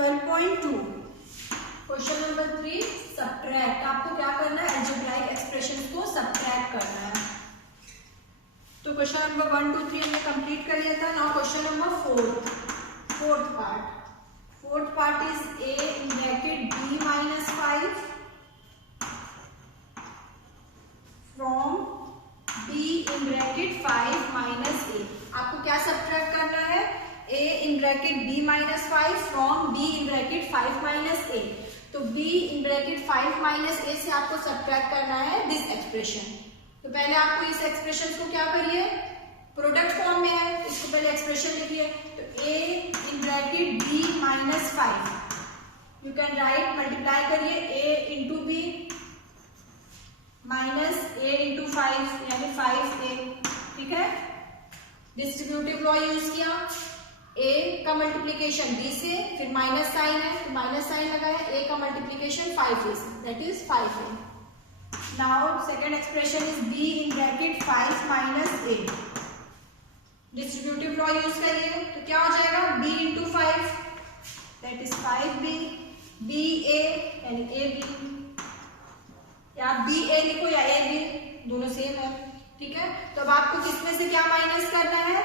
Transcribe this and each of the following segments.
12.2 question number 3 subtract. आपको क्या करना है, अलजेब्राइक एक्सप्रेशन को सब्ट्रैक्ट करना है। तो क्वेश्चन नंबर 1 2 3 हमने कंप्लीट कर लिया था। Now question number 4th part. Fourth part is a in bracket b minus 5 from b in bracket 5 minus a। आपको क्या सब्ट्रैक्ट करना है, a in bracket b minus 5 from b in bracket 5 minus a। तो b in bracket 5 minus a से आपको subtract करना है this expression. तो पहले आपको इस एक्सप्रेशन को क्या करिए, प्रोडक्ट फॉर्म में है, इसको पहले एक्सप्रेशन लिखिए। तो a in bracket b minus 5 you can write, multiply करिए a into b minus a into 5 यानी 5a। ठीक है, डिस्ट्रीब्यूटिव लॉ यूज किया, a का मल्टीप्लीकेशन b से, फिर माइनस साइन है तो माइनस साइन लगाया, a का मल्टीप्लीकेशन 5a से, that is 5a। Now second expression is b in bracket 5 minus a। Distributive law use करिए तो क्या हो जाएगा, b into 5 that is 5b, ba यानी ab, या बी ए लिखो या ए बी, दोनों सेम है। ठीक है, तो अब आपको किसमें से क्या माइनस करना है,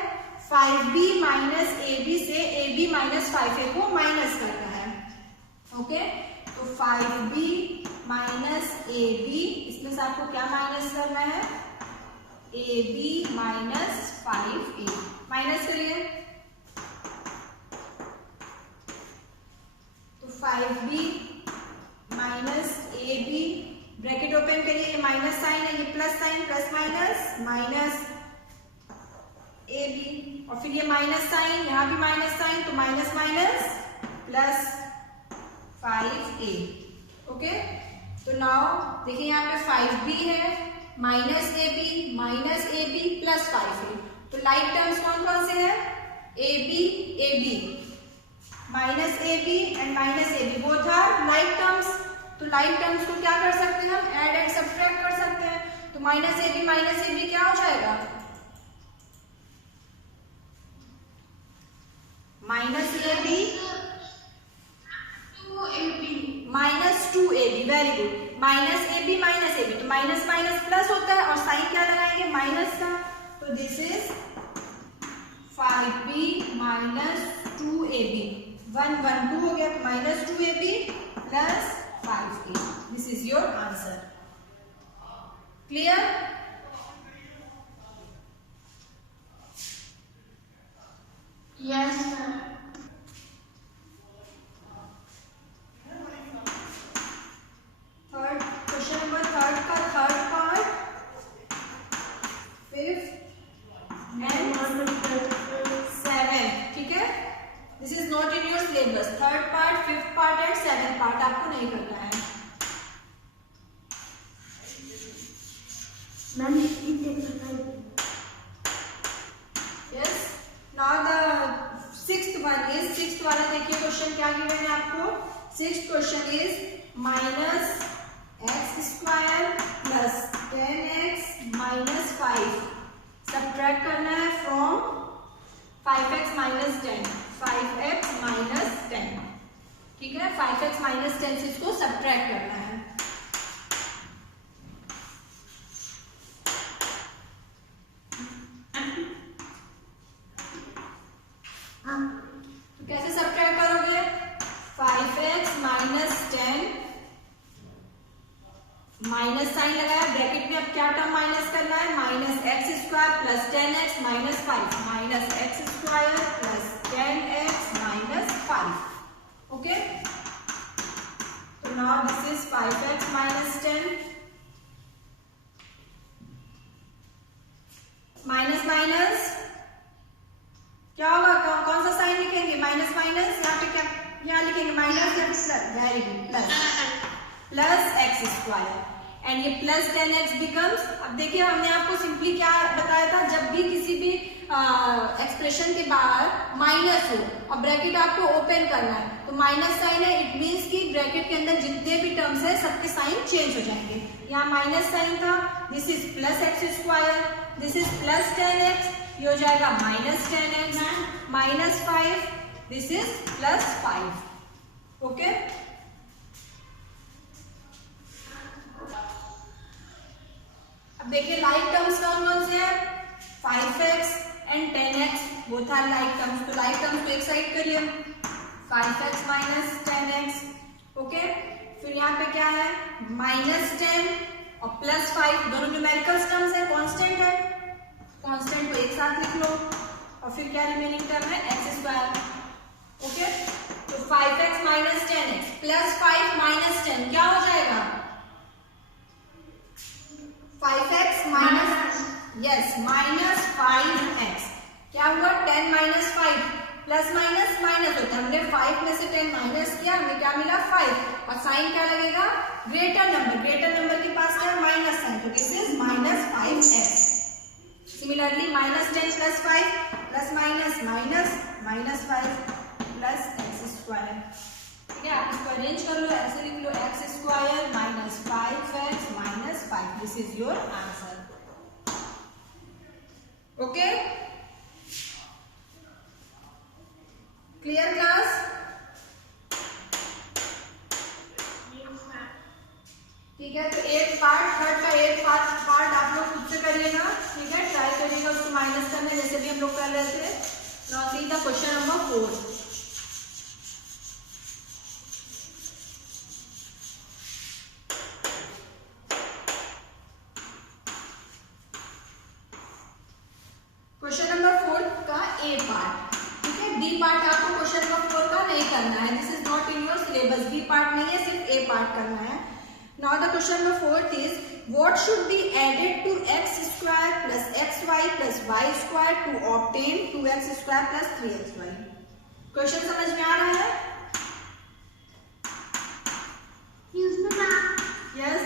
5b माइनस ए बी से ए बी माइनस 5a को माइनस करना है। ओके, तो 5b माइनस ए बी, इसमें से आपको क्या माइनस करना है, ए बी माइनस 5a। माइनस करिए तो 5b minus a b, bracket open करिए, ये माइनस साइन है, ये plus sign, plus minus minus a b, और फिर ये माइनस साइन, यहाँ भी माइनस साइन, तो minus minus plus 5a। Okay, तो नाउ देखिए यहाँ पे 5b है, minus a B plus 5a। तो लाइक टर्म्स कौन कौन से हैं, a b, minus a b and minus a b, both are like terms. तो लाइक टर्म्स को क्या कर सकते हैं हम, ऐड एंड सब्ट्रैक्ट कर सकते हैं। तो माइनस ए बी क्या हो जाएगा, minus a b minus 2ab, very good. Minus a b, तो माइनस माइनस प्लस होता है और साइन क्या लगाएंगे, माइनस का। तो this is 5b minus 2ab, 1 1 2 हो गया, तो minus 2ab plus 5a। This is your answer. Clear? Yes sir. Third question number third का थर्ड पार्ट, फिफ्थ एंड 7। ठीक है, this is not in your syllabus. Third part, fifth part and seventh part आपको नहीं करना है। Yes, now the sixth one is, sixth वाला देखिए question क्या गिवन है आपको। Sixth question is minus x square plus 10x minus 5 subtract करना है from 5x minus 10, 5x minus 10। ठीक है, 5x माइनस 10 से इसको सब्ट्रैक्ट करना है। तो कैसे सब्ट्रैक्ट करोगे, 5x माइनस 10, माइनस साइन लगाया, ब्रैकेट में अब क्या टर्म माइनस करना है, minus x square plus 10x minus 5, minus x square plus 10x minus 5। Okay, तो now this is 5x minus 10, minus minus क्या होगा, कौन सा साइन लिखेंगे, माइनस माइनस, यहाँ पे क्या, यहाँ लिखेंगे माइनस या plus, very good, plus x square and ये प्लस 10x बिकम्स। अब देखिए हमने आपको सिंपली क्या बताया था, जब भी किसी भी एक्सप्रेशन के बाहर माइनस हो और ब्रैकेट आपको ओपन करना है, तो माइनस साइन है, इट मीन्स कि ब्रैकेट के अंदर जितने भी टर्म्स है सबके साइन चेंज हो जाएंगे। यहाँ माइनस साइन था, this is plus x square, this is plus 10x, ये हो जाएगा minus 10x, minus 5, this is plus 5। Okay, अब देखिए लाइक टर्म्स कौन कौन से हैं? 5x and 10x both are like terms. तो लाइक टर्म्स को एक साइड करिए, 5x माइनस 10x। ओके, फिर यहाँ पे क्या है? -10 और +5 दोनों न्यूमेरिकल टर्म्स है, कांस्टेंट है, कांस्टेंट को एक साथ लिख लो। और फिर क्या रिमेनिंग टर्म है? x²। ओके, तो 5x minus 10x plus 5 minus 10 क्या हो जाएगा? 5x minus, yes, minus 5x। क्या हुआ? 10 माइनस 5, प्लस माइनस माइनस होता है, हमने 5 में से 10 माइनस किया, हमें क्या मिला? 5। और साइन क्या लगेगा? ग्रेटर नंबर, ग्रेटर नंबर के पास क्या है? माइनस साइन, तो this is minus 5x। Similarly -10 plus 5 plus minus minus -5 plus x²। ठीक है, आप इसको अरेंज कर लो, ऐसे लिख लो x² minus 5x minus 5। This is your answer. Okay, clear class? ठीक है, तो एक पार्ट, थर्ड का एक पार्ट आप लोग खुद से करिएगा। ठीक है, ट्राई करिएगा उसको माइनस करने, जैसे भी हम लोग कर रहे थे। Now see the question number 4। Question number 4 का ए पार्ट। ठीक है, बी पार्ट आपको क्वेश्चन नंबर 4 का नहीं करना है, this is not in your syllabus. B part नहीं है, सिर्फ ए पार्ट करना है। Now the question number 4 is what should be added to x² plus xy plus y² to obtain 2x² plus 3xy। Question समझ में आ रहा है? Yes,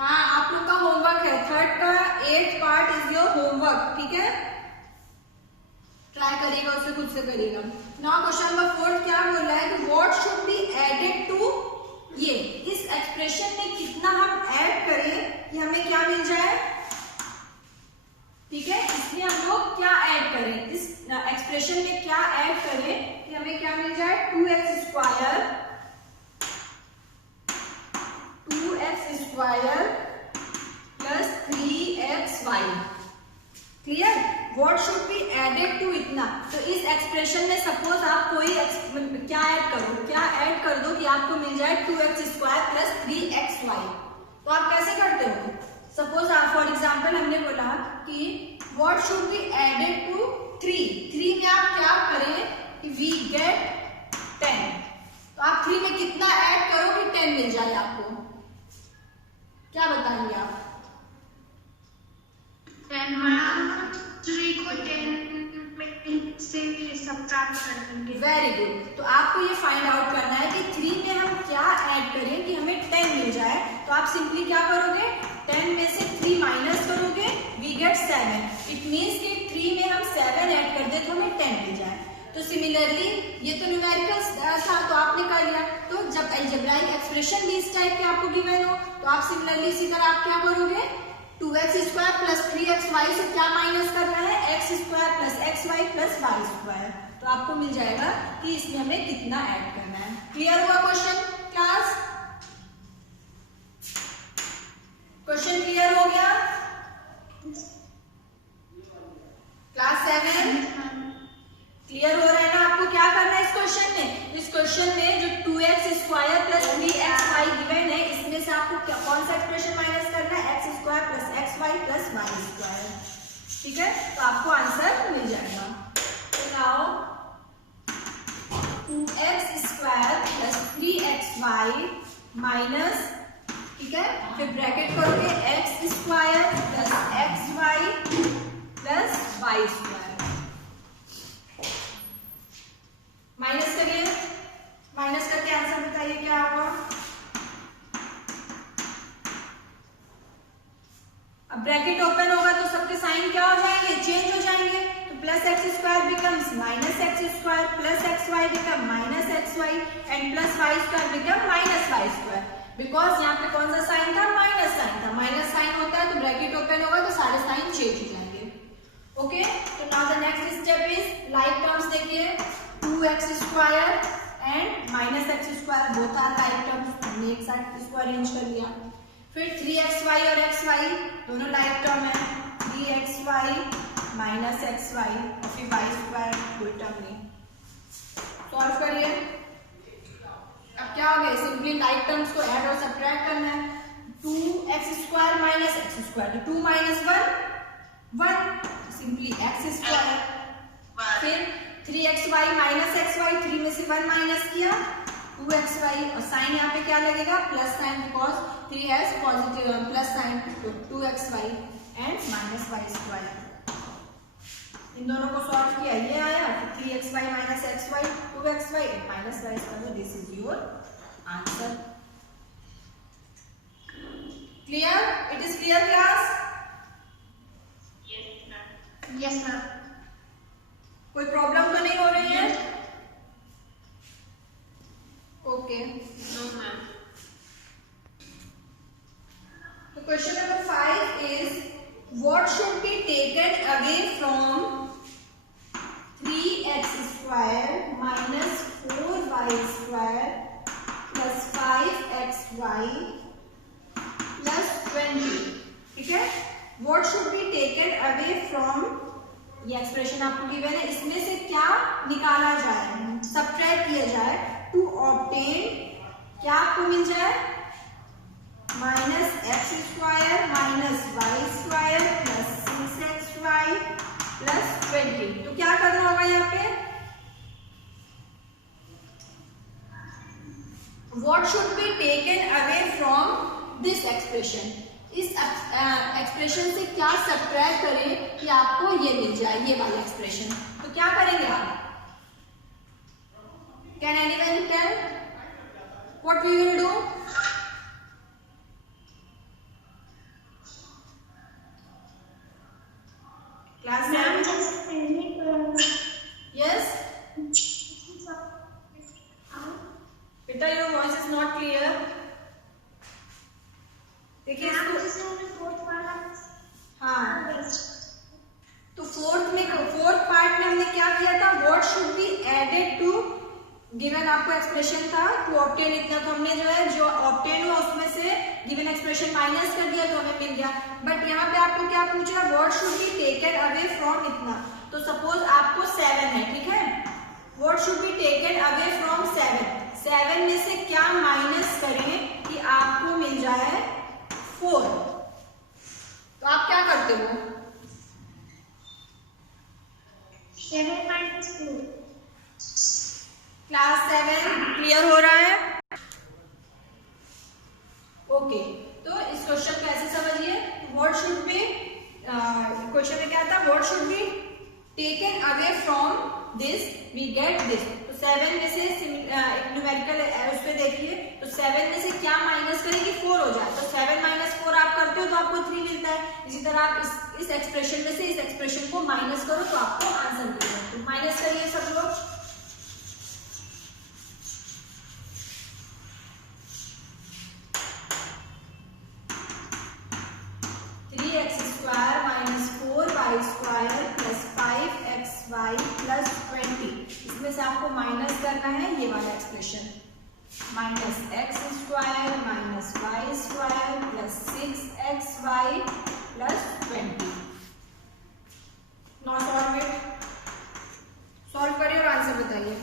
हाँ, आप लोग का होमवर्क है, थर्ड का 8 पार्ट इज योर होमवर्क। ठीक है, ट्राई करिएगा, उसे खुद से करिएगा। नाउ क्वेश्चन नंबर 4 क्या बोल रहा है कि what should be added to, ये इस एक्सप्रेशन में कितना हम ऐड करें कि हमें क्या मिल जाए? ठीक है, इसमें हम लोग क्या ऐड करें, इस एक्सप्रेशन में क्या ऐड करें कि हमें क्या मिल जाए? 2x² plus 3xy। Clear? What should be added to इतना। तो इस एक्सप्रेशन में सपोज आप कोई क्या ऐड करो, क्या ऐड कर दो कि आपको मिल जाए 2x² प्लस 3xy। तो आप कैसे करते हो? सपोज आप फॉर एग्जाम्पल हमने बोला कि what should be added to 3 में आप क्या करें? We get 10। तो आप 3 में कितना ऐड करो कि 10 मिल जाए आपको? क्या बताएंगे आप? 3 को 10 से सब्ट्रैक्ट कर देंगे। Very good. तो आपको ये फाइंड आउट करना है कि 3 में हम क्या ऐड करें कि हमें 10 मिल जाए। तो आप सिंपली क्या करोगे? 10 में से 3 माइनस करोगे, वी गेट 7। इट मीन्स कि 3 में हम 7 ऐड कर दे तो हमें 10 मिल जाए। तो सिमिलरली ये तो न्यूमेरिकल था, तो आपने कर लिया। तो जब अलजेब्राइक एक्सप्रेशन भी इस टाइप के आपको गिवन हो, तो आप सिमिलरली इसी तरह आप क्या करोगे? 2x² प्लस 3xy से क्या माइनस करना है? x² plus xy plus y²। तो आपको मिल जाएगा कि इसमें हमें कितना ऐड करना है। क्लियर हुआ क्वेश्चन क्लास? क्वेश्चन क्लियर हो गया? क्लास 7 क्लियर हो रहा है ना? आपको क्या करना है इस क्वेश्चन में? इस क्वेश्चन में जो 2x² प्लस 3xy गिवन है, इसमें से आपको कौन सा एक्सप्रेशन माइनस करना है? x² plus xy plus y²। ठीक है, तो आपको आंसर मिल जाएगा। तो now 2x² plus 3xy minus, ठीक है, फिर ब्रैकेट करोगे x² plus xy plus y²। Minus करिए, माइनस करके आंसर बताइए क्या होगा। अब ब्रैकेट ओपन होगा तो सबके साइन क्या हो जाएंगे? चेंज हो जाएंगे। तो plus x² becomes minus x² plus xy become minus xy and plus y² become minus y²। Because यहाँ पे कौन सा साइन था? माइनस साइन था। माइनस साइन होता है तो ब्रैकेट ओपन होगा तो सारे साइन चेंज हो जाएंगे। ओके, तो now the next step is like terms देखिए 2x square and minus x square both are like terms, हमने एक साथ इसको अरेंज कर लिया। फिर 3xy और xy दोनों लाइक टर्म है, 3xy माइनस xy और फिर y स्क्वायर कोई टर्म नहीं। सॉल्व करिए। अब क्या हो गया, सिंपली लाइक टर्म्स को ऐड और सब्ट्रैक्ट करना है। 2x square minus x square, 2 minus 1 1, simply x square. फिर 3xy माइनस xy, 3 में से 1 माइनस किया 2xy, और साइन यहाँ पे क्या लगेगा plus sign, because 3 has positive plus sign, तो 2xy and minus y square. इन दोनों को सॉल्व किया, ये आया 3xy minus xy 2xy minus y square. This is your answer. Clear? It is clear class? Yes ma'am. कोई problem तो नहीं हो रही है? Okay, no ma'am. तो question number 5 is what should be taken away from 3x square minus 4y square plus 5xy plus 20। ठीक है, what should be taken away from, ये एक्सप्रेशन आपको गिवन है, इसमें से क्या निकाला जाए, सब्ट्रैक्ट किया जाए टू ऑब्टेन, क्या आपको मिल जाए minus x square minus y square plus 6xy plus 20। तो क्या करना होगा यहाँ पे, what should be taken away from this expression, इस एक्सप्रेशन से क्या सब्ट्रैक्ट करें कि आपको ये मिल जाए, ये वाला एक्सप्रेशन। तो क्या करेंगे आप, can anyone tell what we will do? Class ma'am 7? Yes बेटा, your voice is not clear. देखिए हाँ, तो फोर्थ पार्ट में हमने क्या किया था, what should be added to given, आपको एक्सप्रेशन था टू ऑब्टेन इतना, तो हमने जो है जो ऑब्टेन हुआ उसमें से गिवन एक्सप्रेशन माइनस कर दिया तो हमें मिल गया। बट यहाँ पे आपको क्या पूछा, what should be taken away from इतना, तो सपोज आपको 7 है, ठीक है, what should be taken away from 7 में से क्या माइनस करें कि आपको मिल जाए 4। तो आप क्या करते हो, 7 minus 4। क्लास 7 क्लियर हो रहा है? ओके, तो इस क्वेश्चन को ऐसे समझिए, व्हाट शुड बी, क्वेश्चन में क्या था, what should be taken away from this, we get this. तो 7 में से एक न्यूमेरिकल उस पे देखिए, तो 7 में से क्या माइनस करें कि 4 हो जाए, तो 7 माइनस 4 आप करते हो तो आपको 3 मिलता है। इसी तरह आप इस एक्सप्रेशन में से इस एक्सप्रेशन को माइनस करो तो आपको आंसर मिलेगा। तो माइनस करिए सब लोग। इसमें से आपको माइनस करना है ये वाला expression, minus x square minus y square plus 6xy plus 20। Not solve it, solve करिए और आंसर बताइए।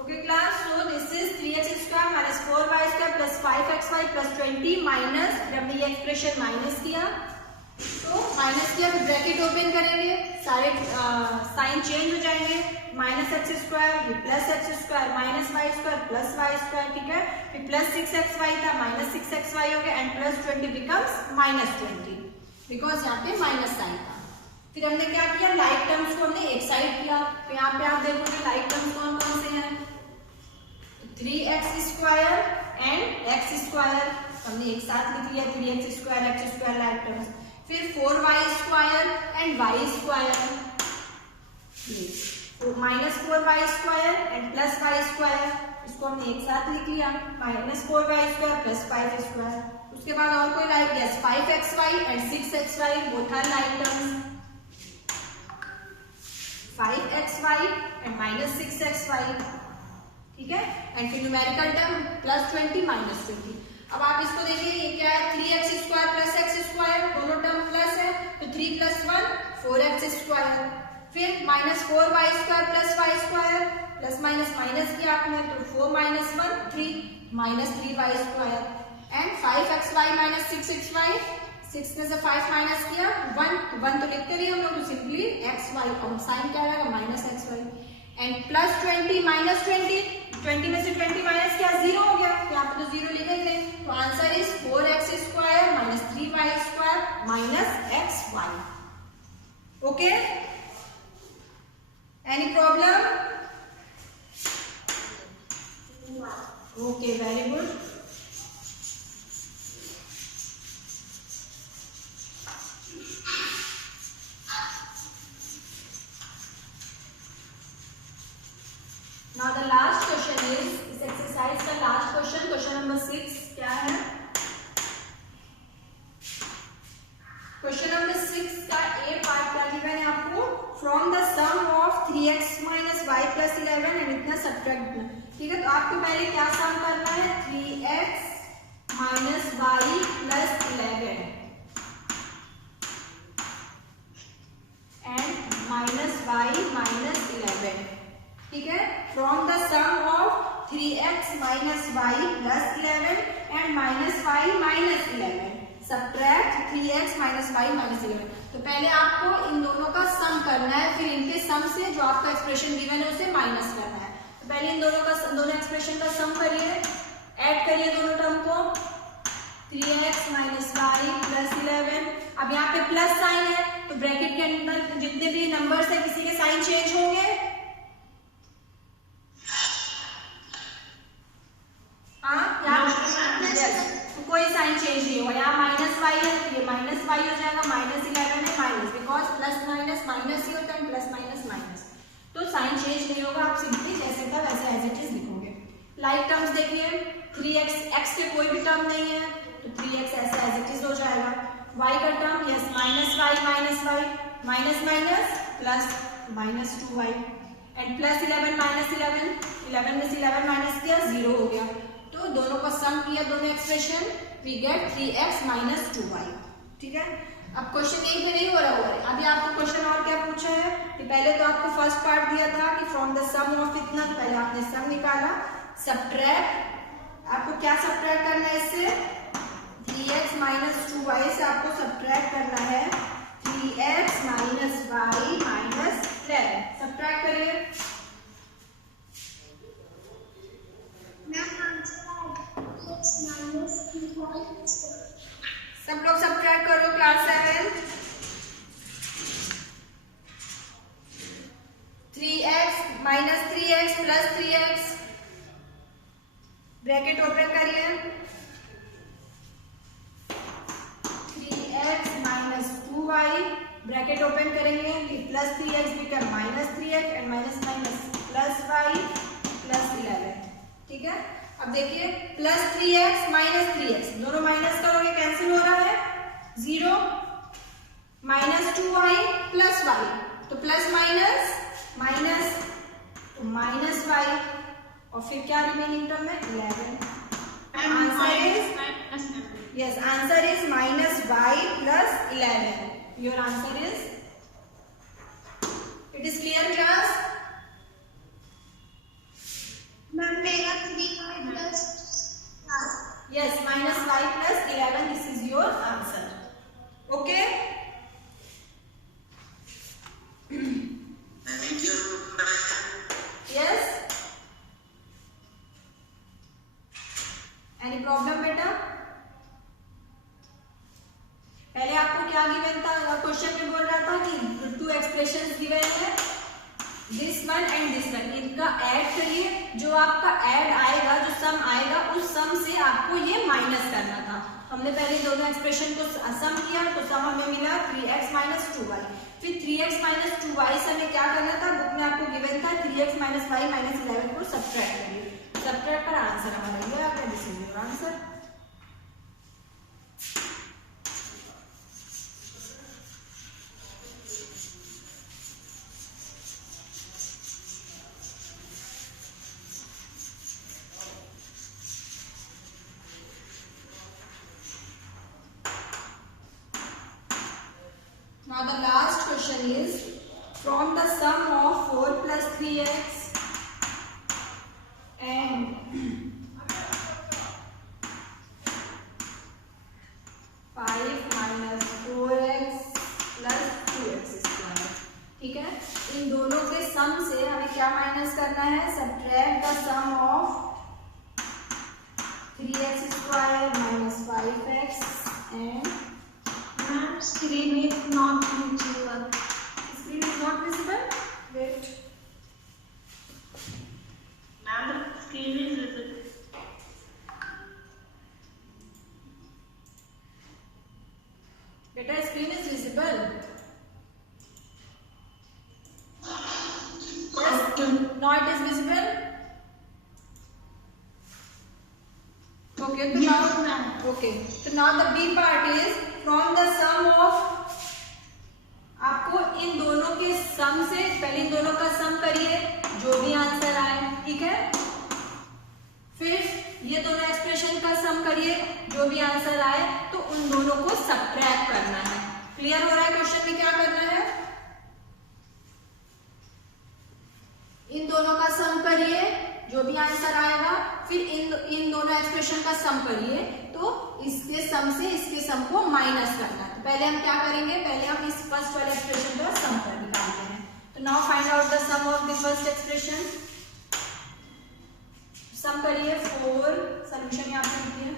Okay class, so this is 3x square minus 4y square plus 5xy plus 20 minus, फिर हमने ये एक्सप्रेशन माइनस किया, तो minus किया, फिर ब्रैकेट ओपन करेंगे, सारे साइन चेंज हो जाएंगे, minus x square plus x square minus y square plus y square, ठीक है, फिर प्लस 6xy था माइनस 6xy हो गया, and plus 20 becomes minus 20, because यहाँ पे माइनस साइन था। फिर हमने क्या किया, लाइक टर्म्स को हमने एक साइड किया, तो यहाँ पे आप देखोगे लाइक टर्म्स कौन कौन से हैं, 3x square and x square हमने एक साथ लिख लिया, 3x स्क्वायर लाइक टर्म्स, फिर 4y square and y square, minus 4y square and plus y square, इसको हमने एक साथ लिख लिया, -4y² प्लस 5 स्क्वायर। उसके बाद और कोई like, yes 5xy and 6xy both are like terms, 5xy and -6xy, ठीक है। एंड फिर न्यूमेरिकल टर्म +20 -20। अब आप इसको देखिए, ये क्या है, 3x² प्लस x², दोनों टर्म प्लस है तो 3 + 1 4x²। फिर -4y² plus y² plus minus किया आपने तो 4 - 1 3 -3y² एंड 5xy -6xy, 6 में से 5 माइनस किया 1 तो लिखते रहिए हम लोग, तो सिंपली xy और साइन क्या रहेगा -xy एंड +20 -20 में से 20 माइनस किया 0 हो गया, यहाँ पे तो 0 लिखेंगे, तो answer is 4x² -3y² -xy। Okay, any problem? Okay, very good. Now the last question is, इस एक्सरसाइज का लास्ट क्वेश्चन, क्वेश्चन नंबर 6 क्या है? क्वेश्चन नंबर 6 का ए पार्ट क्या दिया है आपको, from the sum of 3x - y + 11 and इतना सब्ट्रैक्ट, ठीक है। तो आपको पहले क्या सम करना है, 3x - y + 11 एंड -y - 11, ठीक है। From the sum of 3x - y + 11 and -y - 11 subtract 3x - y - 11। तो पहले आपको इन दोनों का सम करना है, फिर इनके सम से जो आपका एक्सप्रेशन गिवन है उसे माइनस करना है। तो पहले इन दोनों एक्सप्रेशन का सम करिए, ऐड करिए दोनों टर्म को, 3x - y + 11। अब यहाँ पे प्लस साइन है तो ब्रैकेट के अंदर जितने भी नंबर्स है किसी के साइन चेंज होंगे, कोई साइन चेंज नहीं होगा। यहाँ -y है तो ये -y हो जाएगा, -11 है minus, because plus minus minus ही होता है, प्लस माइनस माइनस, तो साइन चेंज नहीं होगा। आप सिंपली जैसे था वैसे एज इट इज लिखोगे। लाइक टर्म्स देखिए, 3x, x के कोई भी टर्म नहीं है तो 3x ऐसे एज इट इज हो जाएगा। y का term, yes -y minus plus -2y and +11 11 में से 11 माइनस किया 0 हो गया, तो दोनों का सम किया, दोनों expression, we get 3x - 2y, ठीक है। अब क्वेश्चन यहीं पे नहीं हो रहा है, अभी आपको क्वेश्चन और क्या पूछा है कि पहले तो आपको फर्स्ट पार्ट दिया था कि फ्रॉम द सम ऑफ इतना, पहले आपने सम निकाला, सब्ट्रैक्ट, आपको क्या सब्ट्रैक्ट करना है इससे, 3x - 2y से आपको सब्ट्रैक्ट करना है 3x - y - 11, सब्ट्रैक्ट करिए। सब लोग सब्ट्रैक्ट करो, class 7, 3x - 3x + 3x, bracket open करिए, 3x - 2y, ब्रैकेट ओपन करेंगे, plus 3x become -3x and minus plus y + 11, ठीक है। अब देखिए प्लस 3x - 3x, दोनों माइनस करोगे कैंसिल हो रहा है, 0 -2y + y, तो प्लस माइनस तो -y, और फिर क्या रिमेनिंग टर्म है 11। Answer is, yes answer is -y + 11, your answer is, it is clear class? Ma'am मेरा 3y plus, yes -y + 11, this is your answer, okay। yes, any problem बेटा? पहले आपको क्या गिवन था, क्वेश्चन में बोल रहा था कि 2 एक्सप्रेशंस गिवन है, this one and this one, इनका ऐड करिए, जो आपका ऐड आएगा, जो सम आएगा, उस सम से आपको ये माइनस करना था। हमने पहले दोनों एक्सप्रेशन को सम किया तो सम हमें मिला 3x - 2y, फिर 3x - 2y से हमें क्या करना था, बुक में आपको गिवन था 3x - y - 11 को सब्ट्रैक्ट करिए। सब्ट्रैक्ट पर आंसर हमारा ये आ गया, this is your answer. Now the last question is from the sum of 4 plus 3x and 5 minus 4x plus 2x square, ठीक है। इन दोनों के सम से हमें क्या माइनस करना है, subtract the sum of 3x square minus 5x and Ma'am, screen is not visible. screen is not visible. Wait. Ma'am, the screen is visible. Beta, screen is visible. Yes. Now it is visible. Okay. So Yes, now, ma'am. okay. So now the B part is from the sum of, आपको इन दोनों के सम से पहले इन दोनों का सम करिए, जो भी आंसर आए, ठीक है। फिर ये दोनों एक्सप्रेशन का सम करिए, जो भी आंसर आए, तो उन दोनों को सब्ट्रैक्ट करना है। क्लियर हो रहा है क्वेश्चन में क्या करना है? इन दोनों का सम करिए, जो भी आंसर आएगा, फिर इन दोनों एक्सप्रेशन का सम करिए, तो इसके सम से इसके सम को माइनस करना है। तो पहले हम क्या करेंगे, पहले हम इस फर्स्ट वाले एक्सप्रेशन का सम कर निकालते हैं। तो now find out the sum of the first expression. Sum करिए 4, सॉल्यूशन यहाँ पे लिखिए,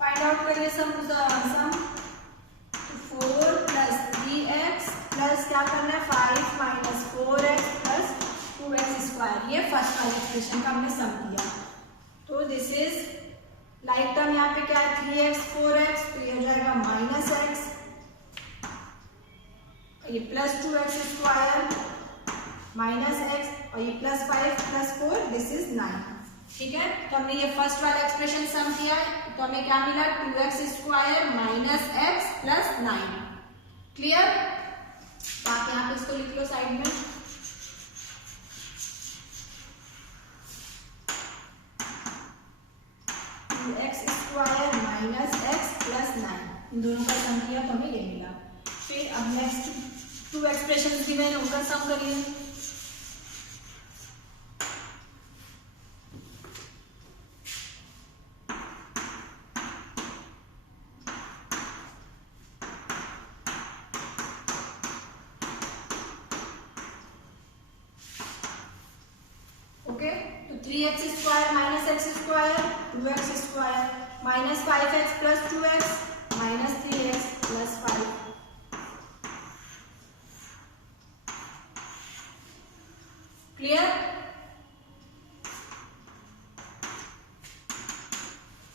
फाइंड आउट करिए सम 4 प्लस 3x प्लस क्या करना है 5 minus 4x plus 2x square. ये फर्स्ट वाले एक्सप्रेशन का हमने सम किया। तो दिस इज लाइक टर्म, यहाँ पे क्या है 3x 4x, तो ये हो जाएगा माइनस x, ये plus 2x square minus x, और ये प्लस 5 प्लस 4, दिस इज 9, ठीक है। तो हमने ये फर्स्ट वाला एक्सप्रेशन सम किया है, तो हमें क्या मिला 2x square minus x plus 9। Clear? तो आप यहाँ पे इसको लिख लो साइड में। x square minus x plus 9, इन दोनों का सम किया तो हमें ये मिला। फिर अब नेक्स्ट 2 एक्सप्रेशन दी मैंने, उनका सम करिए। ओके, तो 3x square minus x square 2x square minus 5x plus 2x minus 3x plus 5। Clear?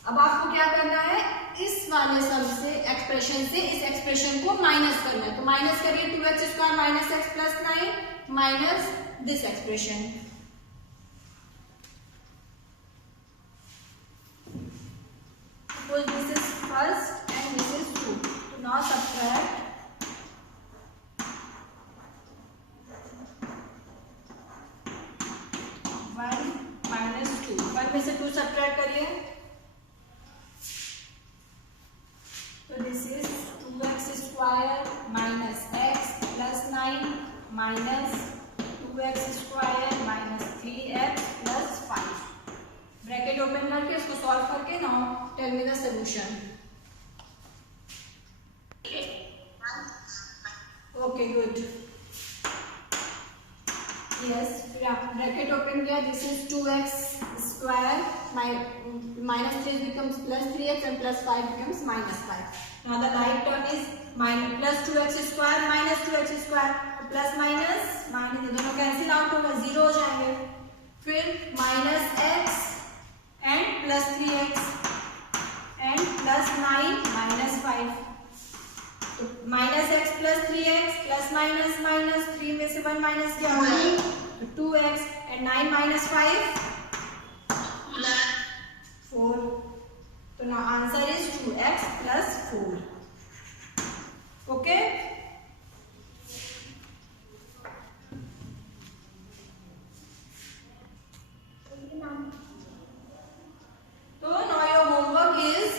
अब आपको क्या करना है, इस वाले सम से एक्सप्रेशन से इस एक्सप्रेशन को माइनस करना है। तो माइनस करिए 2x square minus x plus 9 minus this expression. This is first and this is 2. So now subtract 1 minus 2. 1 में से 2 subtract करिए, तो this is 2x square minus x plus 9 minus 2x square minus 3x plus 5। Bracket open करके इसको solve करके now tell me the solution. Okay good, yes. फिर आप bracket open किया, this is 2x square minus 3 becomes plus 3x and plus 5 becomes minus 5. Now the like term is minus plus 2x square minus 2x square, plus minus minus दोनों cancel out होगा, 0 हो जाएंगे। फिर minus x and plus 3x and plus 9 minus 5, तो minus x plus 3x plus minus minus 3 में से 1 minus क्या होगा, तो 2x and 4. तो now answer is 2x plus 4. Okay? So now your homework is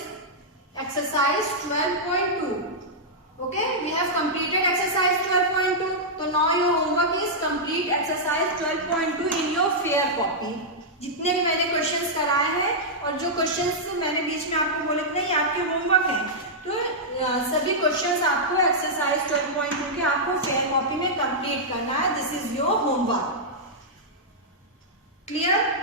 exercise 12.2. Okay, we have completed exercise 12.2. So now your homework is complete exercise 12.2 in your fair copy. जितने भी मैंने questions कराए हैं और जो questions मैंने बीच में आपको बोले थे ये आपके होमवर्क हैं, तो सभी क्वेश्चंस आपको एक्सरसाइज 12.2 के आपको फेयर कॉपी में कंप्लीट करना है. This is your homework. Clear?